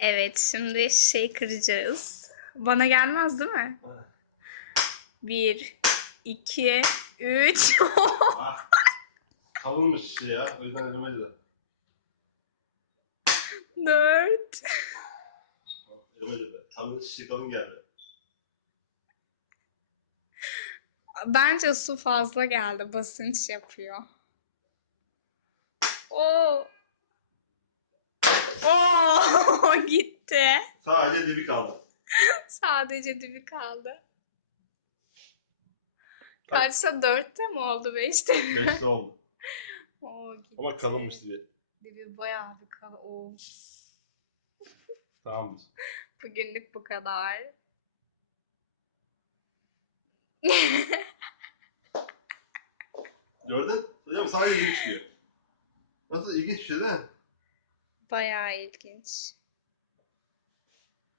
Evet şimdi şey kıracağız. Bana gelmez değil mi? Bir, iki, üç. Ah. Kalınmış şey ya. O yüzden elime acıdı. Dört. Elime acıdı. Kalın şişi kalın geldi. Bence su fazla geldi. Basınç yapıyor. Oo. Oo gitti. Sadece dibi kaldı. Sadece dibi kaldı. Kaçta? Dörtte mi oldu? Beşte mi? Beşte oldu. Oo, gitti. Ama kalınmış dibi. Dibi bayağı bir kalın. Oo. Tamamdır. Bugünlük bu kadar. Gördün? Hocam sadece dibi çıkıyor. Nasıl ilginç bir şey değil mi? bayağı ilginç.